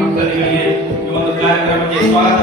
ಮಕ್ಕಳಿಗೆ ಈ ಒಂದು ಕಾರ್ಯಕ್ರಮಕ್ಕೆ ಸ್ವಾಗತ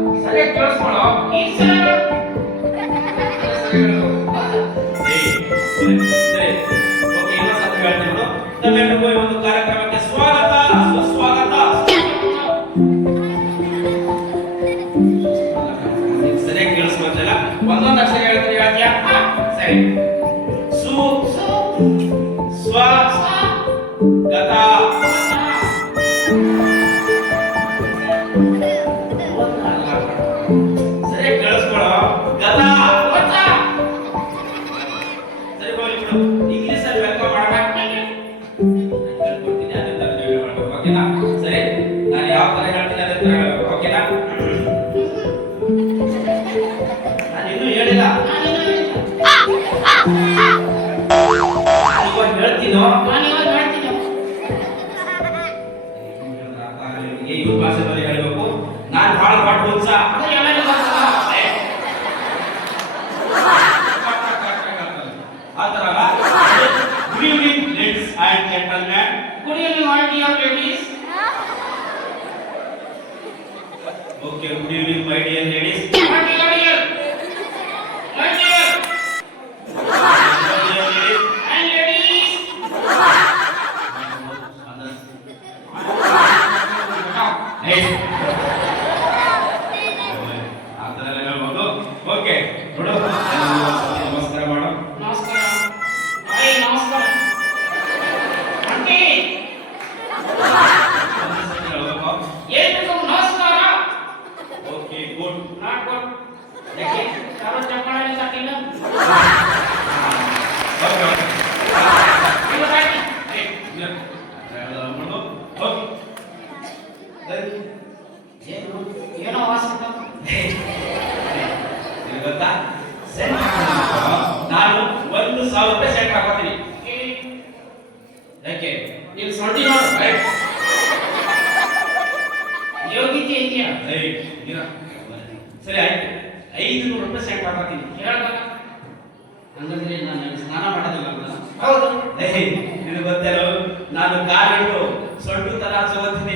ಒಂದು ಕಾರ್ಯಕ್ರಮಕ್ಕೆ ಸ್ವಾಗತ ಸುಸ್ವಾಗತ ಸರಿಯಾಗಿ ಕೇಳಿಸ್ಕೊಳ್ತಿಲ್ಲ ಒಂದೊಂದು ಅಕ್ಷರ ಹೇಳ್ತೀನಿ ಹೇಳ್ತೀಯಾ ಸರಿ ಸು ಸ್ವ ಗತ ಹೇಳಿಲ್ಲ ನಾನು ಇವಾಗ ಹೇಳ್ತೀನೋ ನಿಮಗೆ ಇವ್ರ ಭಾಷೆದಲ್ಲಿ ಹೇಳ್ಬೇಕು ನಾನು ಭಾಳ ಪಾಠ ಉತ್ಸಾಹ ಆ ಥರ good evening ladies and gentleman okay good evening my dear ladies ಆ ಥರ ಎಲ್ಲ ಹೇಳ್ಬೋದು ಓಕೆ ನೋಡು ನಮಸ್ಕಾರ ಮಾಡು ಒಂದೇ ಸತಿ ಹೇಳ್ಬೇಕು ಓಕೆ ಗುಡ್ ಯಾಕೆ ಓಕೆ ಏನೋ ನಿನಗೆ ಗೊತ್ತಾ? ನಾನು ಒಂದು ಸಾವಿರ ರೂಪಾಯಿ ಸೆಂಟ್ ಹಾಕೋತೀನಿ ಯಾಕೆ? ನೀನು ನೋಡು ಯೋಗ್ಯತೆ ಇದೆಯಾ? ಇರ. ಸರಿ ಆಯ್ತು. ಐದು ನೂರು ರೂಪಾಯಿ ಸೆಂಟ್ ಹಾಕೋತೀನಿ. ಹಂಗಂದ್ರೆ ನಾನು ಸ್ನಾನ ಮಾಡೋದಿಲ್ಲ ಅಂತ ಹೌದು. ನಿನಗೆ ಗೊತ್ತೇನೋ ನಾನು ಕಾಲಿಟ್ಟು ಸೊಂಟು ತರ ಹಚ್ಕೋತೀನಿ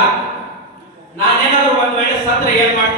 மாத்திர ஏற்பாடு